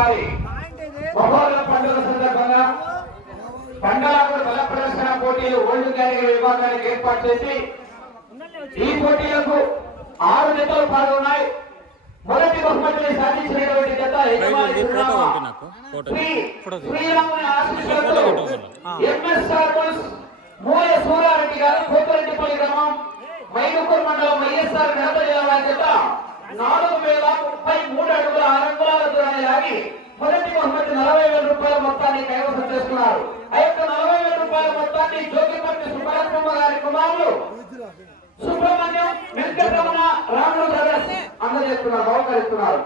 వారి మహోదర పండుగ సందర్భంగా బండలాగుడు బల ప్రదర్శన పోటీలు ఓల్డ్ కేటగిరీ విభాగానికి ఏర్పాటు చేసి ఈ పోటీలకు 6 జతలు పాల్గొన్నాయి. మొదటి బహుమతిని సాధించినటువంటి జత శ్రీరాముని ఆశీస్సులతో ఎంఎస్ సర్పంచ్ మూల సూరారెడ్డి గారు కోతరెడ్డిపల్లి గ్రామం మైదుకూరు మండలం వైఎస్ఆర్ కడప జిల్లా వారి జత 4033 అడుగుల 6 అంగుళాల దూరాన్ని లాగి మొదటి బహుమతి 40,000 రూపాయల మొత్తాన్ని కైవసం చేసుకున్నారు. ఆ యొక్క 40,000 రూపాయల మొత్తాన్ని జోగిపట్టి సుబ్బలక్ష్మ గారి కుమారులు సుబ్రహ్మణ్యం వెంకటరమణ రాముడు బ్రదర్స్ అందజేస్తున్నారు, బహుకరిస్తున్నారు.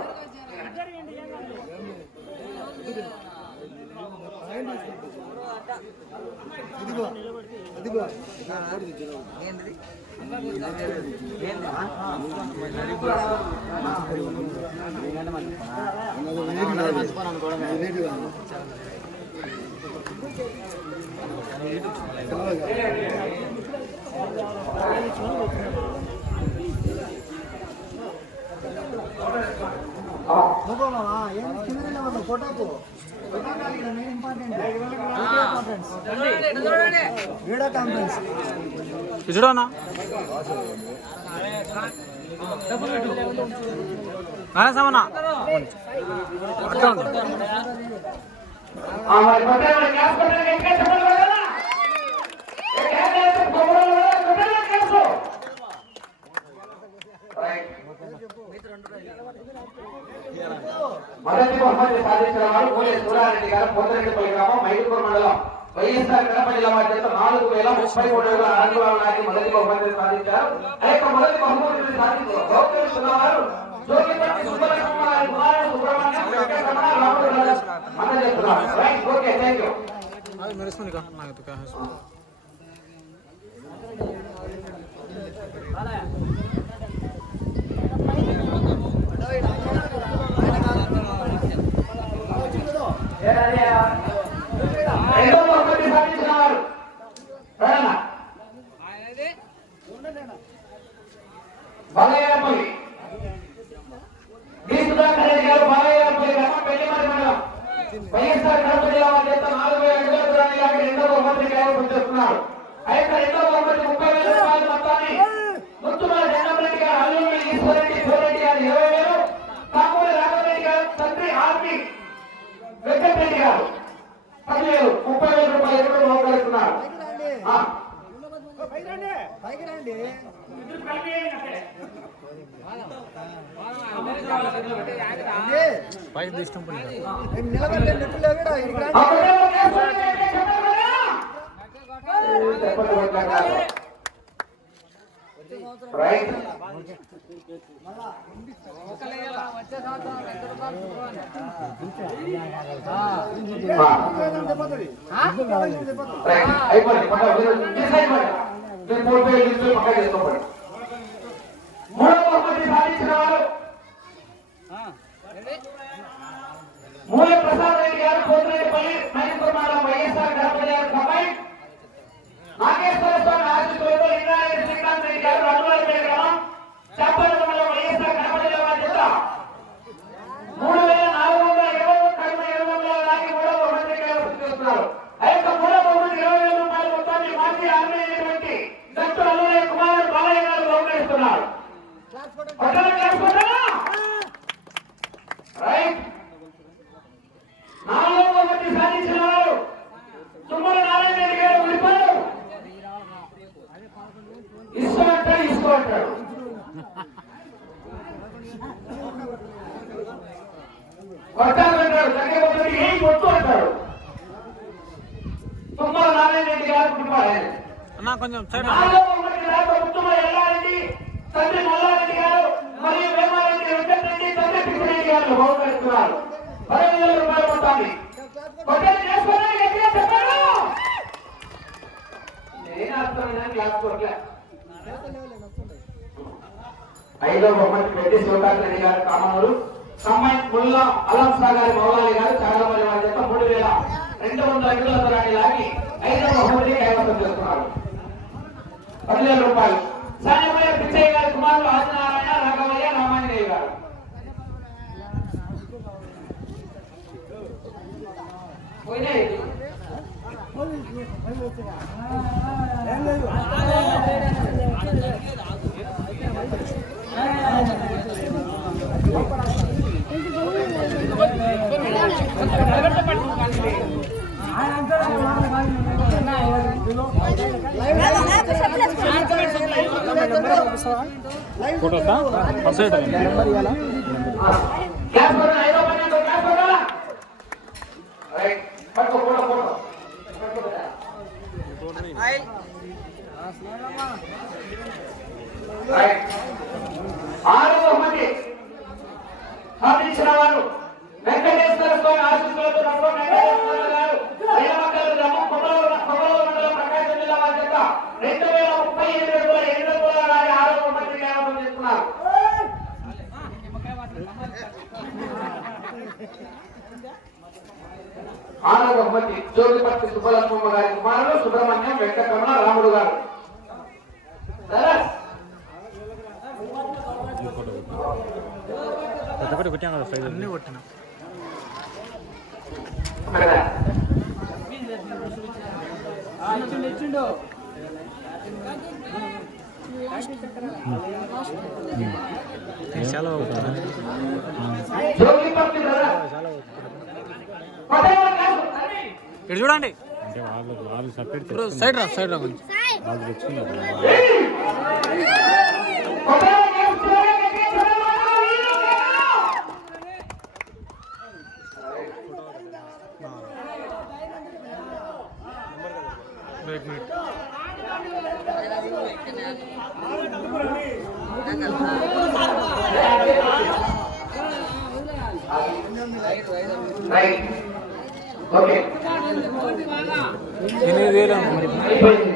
చూడనా సమనా మొదటి బహుమతి సాధించిన వారు మూల సూరారెడ్డి గారు కోతరెడ్డిపల్లి గ్రామం మైదుకూరు మండలం వైఎస్ఆర్ కడప జిల్లా వారి చేత 4033 అడుగుల 6 అంగుళాల లాగి మొదటి బహుమతి సాధించారు. ఆ యొక్క మొదటి బహుమతిని సాధించారు జోగిపట్టి సుబ్బలక్ష్మ గారి కుమారుడు సుబ్రహ్మణ్యం వెంకటరమణ రాముడు బ్రదర్స్ అందజేస్తున్నారు. Right, okay, thank you. రెండో బహుమతి సాధించిన వారు బాలయ్యపల్లి డి సుధాకర్ రెడ్డి గారు బాలయ్యపల్లి గ్రామం పెళ్లిమరి మండలం వైఎస్ఆర్ కడప జిల్లా వారి చేత 40,000 అడుగుల దూరాన్ని లాగి రెండో బహుమతి కైవసం చేస్తున్నారు. ఆ యొక్క రెండో బహుమతి 30,000 రూపాయల మొత్తాన్ని ముత్తుమల జగన్రెడ్డి గారు, అల్లూరి ఈశ్వరరెడ్డి సోరెడ్డి గారు 20,000, కామూరి రాఘవరెడ్డి గారు తండ్రి ఆర్పి వెంకటరెడ్డి గారు 10,000, 30,000 రూపాయలు ఎప్పుడు మోకరిస్తున్నారు. రైట్, మూడవ బహుమతి సాధించిన వారు మూల ప్రసాద్ రెడ్డి గారు కోతరెడ్డిపల్లి మైదుకూరు మండలం వైఎస్ఆర్ కడప జిల్లా కంబైన్ నాగేశ్వర స్వామి ఆశీస్సులతో ఇంద్రారెడ్డి శ్రీకాంత్ రెడ్డి గారు రంగులపల్లి గ్రామం చాపల్లి మండలం వైఎస్ఆర్ కడప జిల్లా వారి చేత 3,420 కడిమ 700 లాగి మూడవ బహుమతి కైవసం చేస్తున్నారు. ఆ యొక్క మూడవ బహుమతి 20,000 రూపాయల మొత్తాన్ని మాజీ ఆర్మీ అయినటువంటి డాక్టర్ అల్లూరి కుమారుడు బాలయ్య గారు బహుకరిస్తున్నారు. రైట్, నాలుగవ బహుమతి సాధించిన వారు తుమ్మల నారాయణ రెడ్డి గారు ఉల్లిపాయలు ఇసుకోంటాడు కొట్టాలంటాడు, తగ్గబోతుంది ఏం కొట్టు అంటాడు. తుమ్మల నారాయణ రెడ్డి గారు ఉల్లిపాయలు తుమ్మల ఎల్లారెడ్డి తండ్రి మల్లారెడ్డి గారు మరియు వేమారెడ్డి వెంకటరెడ్డి తండ్రి పిచ్చిరెడ్డి గారు బహుకరిస్తున్నారు. 10,000 రూపాయలు మొత్తాన్ని ఐదో బహుమతి పెద్ద శివకాంత్ రెడ్డి గారు కామనూరు, సమ్మాయి ముల్లా అలంసా గారి మౌలాలి గారు చాలామంది వారి యొక్క 3,200 అడుగుల దూరాన్ని లాగి 5వ బహుమతి కైవసం చేస్తున్నారు. 10,000 రూపాయలు. సాయమయ్య పిచ్చయ్య గారి కుమారులు ఆదినారాయణ, రాఘవయ్య, రామాంజనేయ గారు. పోయినాయి. ఫోటో ఫస్ట్ క్లాస్ కొట్టాలి, 5వ పన్నెండు క్లాస్ కొట్టాలా? రైట్, పట్టుకో ఫోటో ఫోటో. రైట్, 6వ బహుమతి సాధించిన వారు వెంకటేశ్వర స్వామి ఆశీస్సులతో నడవడం వెంకటేశ్వర గారు అయ్యమ్మగారు గ్రామం కొమ్మలూరు మండలం ప్రకాశం జిల్లా వారి చేత 2037 అడుగుల 7 అంగుళాల రాయి 6వ బహుమతి కైవసం చేసుకున్నారు. ఆరవ బహుమతి జోగిపర్తి సుబ్బలక్ష్మమ్మ గారి కుమారులు సుబ్రహ్మణ్యం వెంకటరమణ రాముడు గారు. అన్నీ కొట్టినా చాలా జోగిపర్తి ఇటు చూడండి అంటే వాళ్ళు సపరేట్ సైడ్ రా సైడ్ రా కొంచెం వాళ్ళు తెచ్చుకున్నారు వెయిట్ మినిట్ రైట్, ఓకే 8,000 అయిపోయింది.